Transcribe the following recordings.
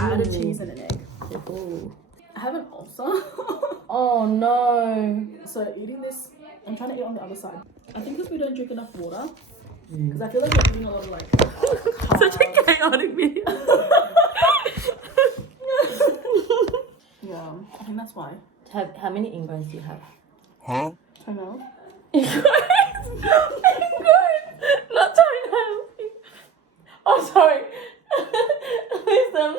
I added cheese and an egg. Ooh. I have an ulcer. Oh no. So eating this, I'm trying to eat on the other side. I think because we don't drink enough water. Because I feel like we're eating a lot of like Such a chaotic video. Yeah, I think that's why. How many ingredients do you have? I don't know. Ingredients? Not toenails. Oh, sorry. Wisdom.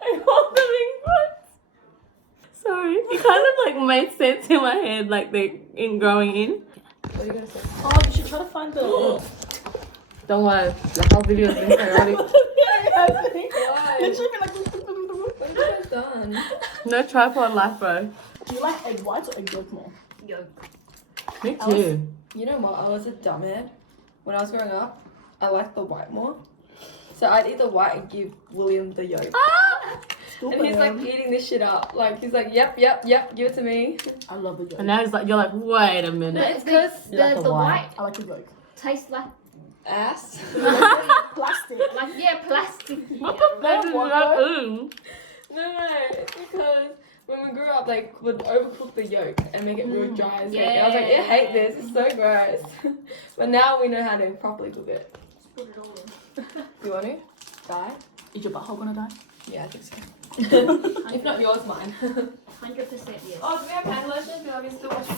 I called them ingredients. Sorry. It kind of like made sense in my head, like they in growing in. What are you gonna say? Oh, you should try to find the. Don't worry. The whole video has been chaotic. Literally like. What have you guys done? No tripod life, bro. Do you like egg whites or egg yolk more? Yolk. Me too. You know what? I was a dumbhead. When I was growing up, I liked the white more. So I'd eat the white and give William the yolk. And he's like eating this shit up. Like he's like, yep, give it to me. I love the yolk. And now he's like, you're like, wait a minute. It's because You like the white I like the yolk. tastes like Ass. Plastic. plastic. What the fuck is that? Ooh. No, it's because when we grew up, they would overcook the yolk and make it real dry as Yeah. I was like, I hate this. It's so gross. But now we know how to properly cook it. Just put it all in. You want to? Die? Is your butthole gonna die? Yeah, I think so. If not yours, mine. 100% yes. Oh, do we have hand lotion? Do I be still washing?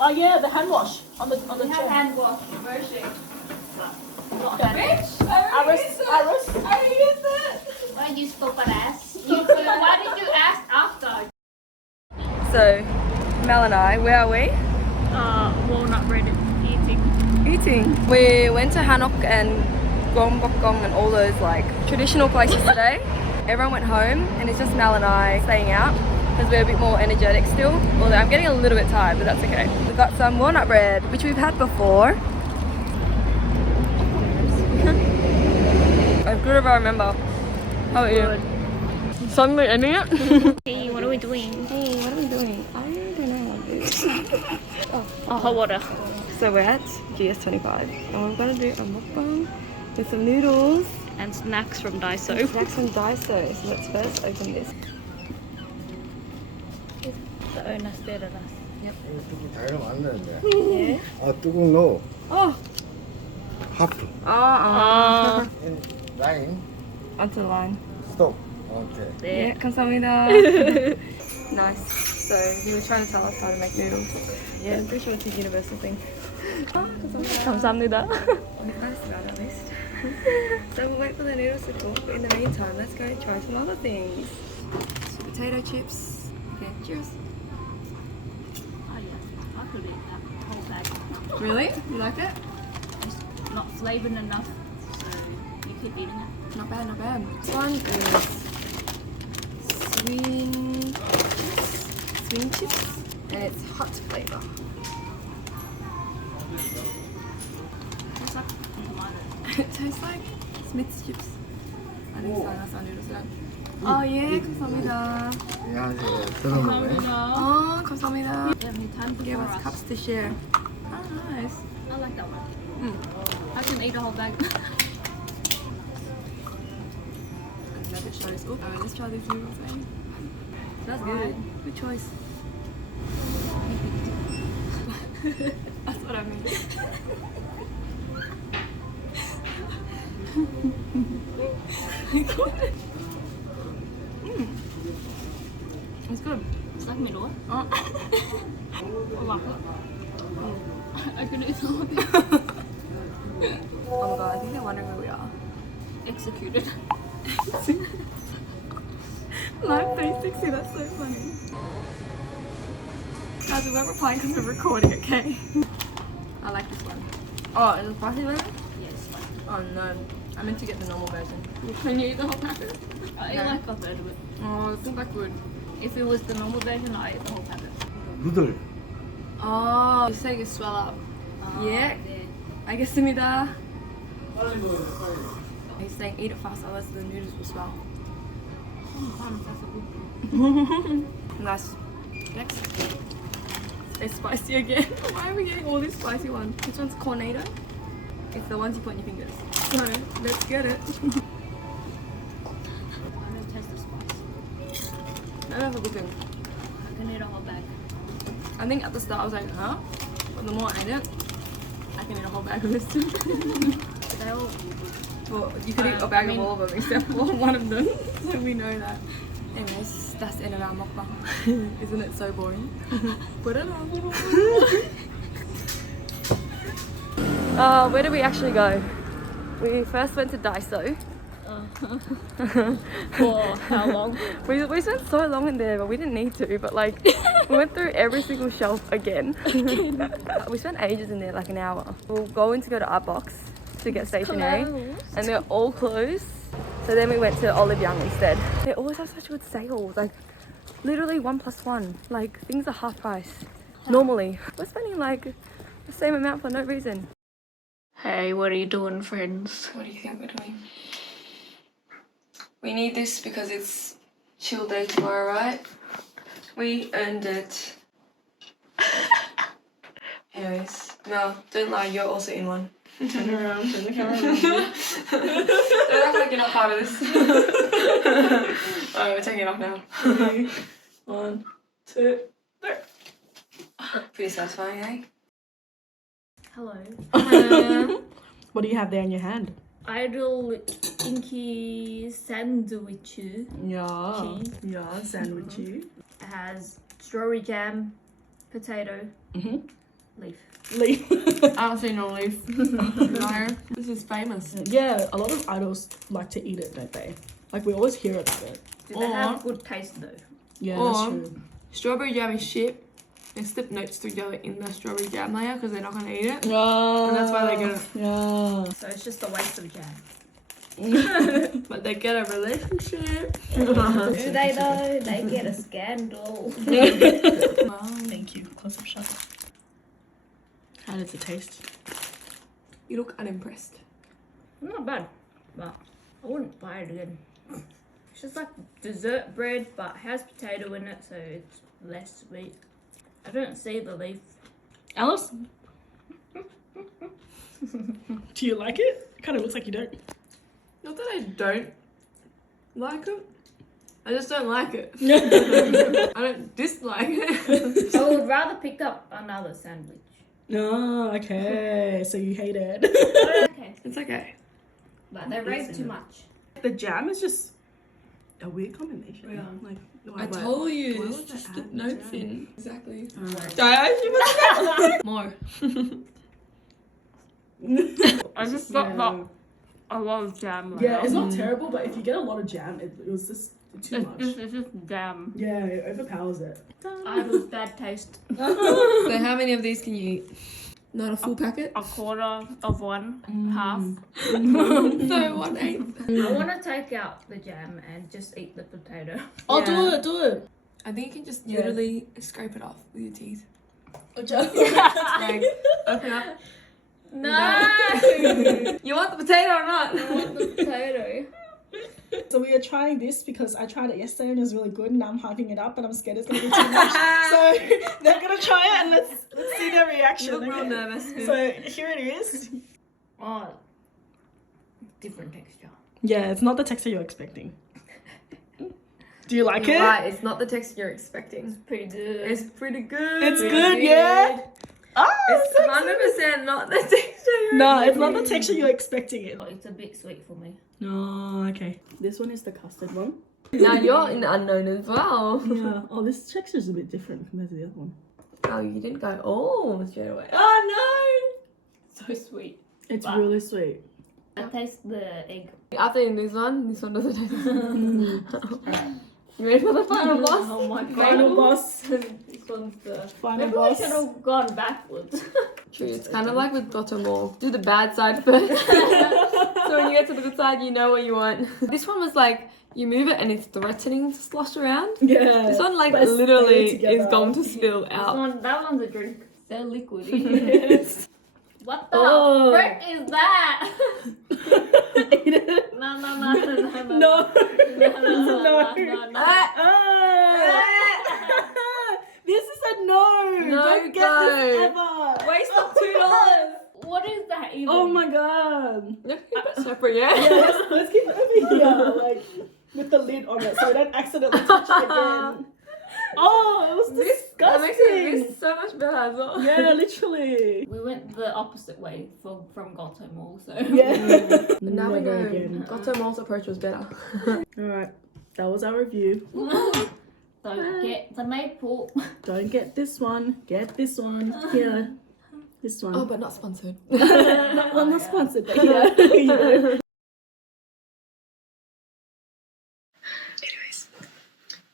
Oh yeah, the hand wash on the We have chair. hand wash. Where is she? Not hand wash. Bitch! I already used it! I already used it! Why you spoke about ass? Why did you ask after? So, Mel and I, where are we? Walnut bread eating. Eating. We went to Hanok and Gyeongbokgung and all those like traditional places today. Everyone went home and it's just Mel and I staying out because we're a bit more energetic still. Although I'm getting a little bit tired, but that's okay. We've got some walnut bread, which we've had before. As good as I remember. How about you? Suddenly ending it? Hey, what are we doing? Hey, what are we doing? I don't know what to do. Oh, hot water. So we're at GS25 and we're gonna do a mukbang with some noodles And snacks from Daiso. snacks from Daiso. So let's first open this. The owner stared at us. 다이어 맞는데. Yeah. 아 뚜껑 넣어. Oh. 하프. 라인. Onto the line. 스톱. 오케이. Yeah, 감사합니다. Nice. So he was trying to tell us how to make noodles. Yeah, I'm pretty sure it's a universal thing. 감사합니다. Nice about at least. So we'll wait for the noodles to cook. But in the meantime, let's go try some other things. Some potato chips. Okay, cheers. Oh yeah, I could eat that whole bag. Really? You like it? It's not flavoured enough, so you keep eating it. Not bad, not bad. This one is swing chips, and it's hot flavour. It's like It tastes like Smith's chips. I think that's our noodles then. Oh yeah, 감사합니다. 안녕하세요. 들어오네. Oh, 감사합니다. Give me time to Give pour us us. cups to share. Oh, nice. I like that one. I can eat a whole bag. Another choice. Oh, let's try these noodles then. That's good. Good choice. That's what I mean. It's good. It's like middle. Oh. I like it. I can eat all of it. Oh my god, I think they're wondering where we are. Executed. Live 360, that's so funny. Guys, we weren't replying because we're recording, okay? I like this one. Oh, is it spicy version? Yes. Oh no, I meant to get the normal version. Can you eat the whole packet? I ate No. like a third of it. Oh, it's not that good. If it was the normal version, I ate the whole packet. 누들. Oh, you say you swell up. Yeah. 알겠습니다. He's saying eat it fast, otherwise the noodles will swell. Nice. Next. It's spicy again. Why are we getting all these spicy ones? Which one's cornado? It's the ones you put in your fingers. So, let's get it. That's a good thing. I can eat a whole bag. I think at the start I was like, huh? But the more I ate it, I can eat a whole bag of this too. They all Well, you could eat a bag I mean- of all of them except for one of them. So we know that. Anyways, that's the end of our mukbang. Isn't it so boring? Put it on. Where did we actually go? We first went to Daiso. for how long? We spent so long in there, but we didn't need to. But like, we went through every single shelf again. We spent ages in there, like an hour. We'll go in to go to Art Box to get stationery, and they're all closed. So then we went to Olive Young instead. They always have such good sales, like literally 1+1. Like things are half price. Normally, we're spending like the same amount for no reason. Hey, what are you doing, friends? What do you think we're doing? We need this because it's chill day tomorrow, right? We earned it. Anyways, no, don't lie, you're also in one. Turn around, turn the camera around. Don't act like you're not part of this. Alright, we're taking it off now. 3, 1, 2, 3. Pretty satisfying, eh? Hello. What do you have there in your hand? Idol Inky sandwich. Yeah. Cheese. Yeah, sandwichy. It has strawberry jam, potato, leaf. Leaf. I don't see no leaf. No, this is famous. Yeah, a lot of idols like to eat it, don't they? Like, we always hear about it. Do they have good taste though? Yeah, Or- that's true. Strawberry jam is shit. They slip notes to go in the strawberry jam layer because they're not going to eat it. Yeah. And that's why they get it. Yeah. So it's just a waste of jam. But they get a relationship. Do they though? They get a scandal. Wow. Thank you. Close up shot. How does it taste? You look unimpressed. Not bad, but I wouldn't buy it again. It's just like dessert bread, but has potato in it, so it's less sweet. I don't see the leaf. Alice? Do you like it? It kind of looks like you don't. Not that I don't like it. I just don't like it. I don't dislike it. I would rather pick up another sandwich. Oh, okay. So you hate it. Okay, It's okay. but they raise too much. The jam is just a weird combination. Yeah. Like, I told you, why it's would just they the add notes jam? in. Exactly. Oh. More. I just Yeah. a lot of jam. Yeah, it's not terrible, but if you get a lot of jam, it was just too much. It's just jam. Yeah, it overpowers it. Idol's bad taste. So how many of these can you eat? Not a full packet? A quarter of one, half. So 1/8. I want to take out the jam and just eat the potato. Oh, Yeah. do it. I think you can just Yeah. literally scrape it off with your teeth. Yeah. Like, open up. No! You want the potato or not? I want the potato. So we are trying this because I tried it yesterday and it was really good, and now I'm hyping it up, but I'm scared it's gonna be too much. So they're gonna try it and let's see their reaction. You look real okay? nervous. So here it is. Oh, different texture. Yeah, it's not the texture you're expecting. Do you like You're it? right, it's not the texture you're expecting. Pretty good. It's pretty good. It's Pretty good, yeah. Oh, It's so 100% not the texture you're no, it's expecting. not the texture you're expecting it. Oh, it's a bit sweet for me. Oh, okay. This one is the custard one. Now you're in the unknown as well. Yeah. Oh, this texture is a bit different compared to the other one. Oh, you didn't go all straight away. Oh So sweet. It's Wow. really sweet. I taste the egg. no! After eating this one doesn't taste. You ready for the final boss? Oh my god. Final boss. This one's the... Final Maybe boss. we should have gone backwards. True, it's kind of like with Dotomore. Do the bad side first. So when you get to the good side, you know what you want. This one was like, you move it and it's threatening to slosh around. Yeah. This one like But it's literally stayed together. is going to spill out. That one's a drink. They're liquid. Yes. What the Oh. frick is that? Eat it. No. No. No. This is a no. No Don't get go. this ever. Waste of $2. What is that even? Oh my god. Look, keep it separate, yeah? Yeah, let's keep it over here. Like, with the lid on it so I don't accidentally touch it again. Oh, it was That makes it disgusting. so much better as well. Yeah, literally. We went the opposite way from Goto Mall, so Yeah. Now we Never know again. Goto Mall's approach was better. Alright, that was our review. don't get the maple. Don't get this one, get this one. Here. This one. Oh, but not sponsored. Well, not sponsored, but yeah. You know. Anyways,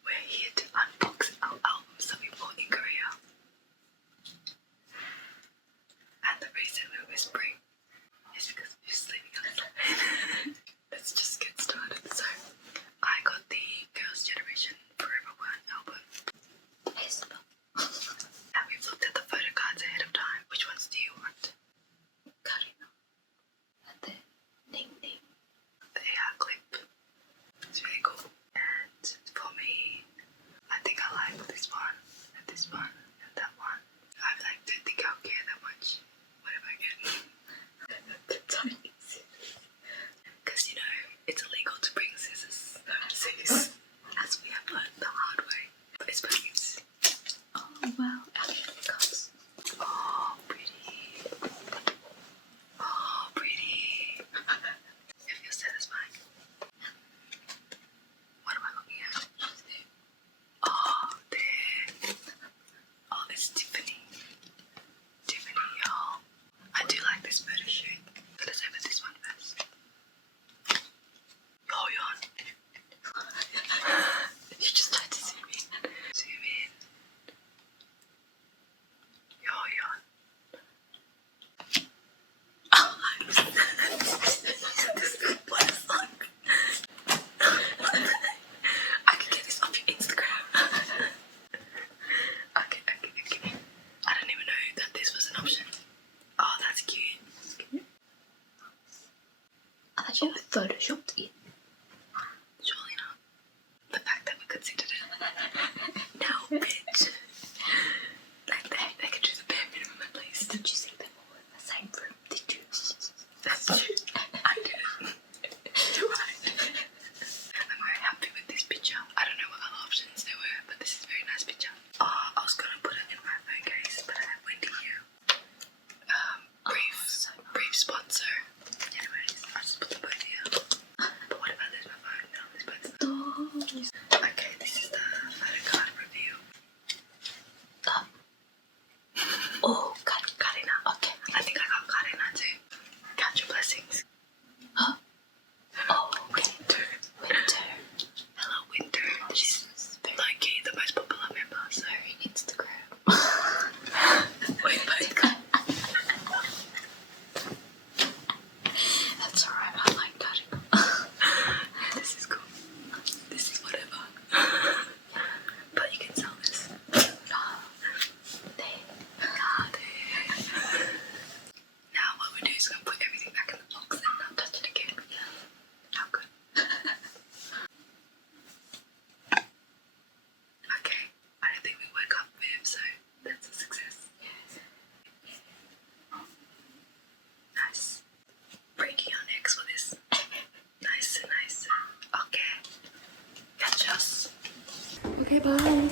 we're here to unbox our albums that we bought in Korea. And the reason we're whispering is because we're sleeping outside. Let's just get started. So, I got the Girls' Generation Forever One album. And we've looked at the photo cards ahead of time. Which ones do you want? Karina. And then Ning Ning. The AR clip. It's really cool. And for me, I think I like this one, and this one, and that one. I don't think I'll care that much whatever I get. The tiny scissors. Because you know, it's illegal to bring scissors overseas, as we have learned the hard way. But it's very good. Oh wow, and here it comes. Oh, pretty. Oh, pretty. It feels satisfying. What am I looking at? Oh, there. Oh, it's Tiffany. Tiffany, y'all. I do like this photo shoot. So let's open this one first. Yo, yon. You just tried to zoom in. Zoom in. Yo, yon. Oh, this is what it's like. I could get this off your Instagram. Okay. I didn't even know that this was an option. Oh, that's cute. I thought you had photoshopped it. Surely not. The fact that we considered it. No, bitch. Like they could do the bare minimum at least. Did you see them all in the same room? Did you? That's true. I didn't. Do I? I'm very happy with this picture. I don't know what other options there were, but this is a very nice picture. Oh, I was gonna put it in my phone case, but I have Wendy here. Brief sponsor. Anyways, I'll just put them both here. But what if I lose my phone? No, I'll lose both. Okay, this is the photo card review. Oh, Karina. Okay, I think I got Karina too. Count your blessings. Huh? Oh, Winter. Hello, Winter. She's low-key the most popular member, so Instagram. Wait, that's alright, I like Karina. Yeah, this is cool. This is whatever. But you can sell this. Now what we do is we're gonna put everything back in the box and not touch it again. How good. Okay, I don't think we woke up with, so that's a success. Nice. Breaking our necks for this. Nice. Okay. Catch us. Okay, bye.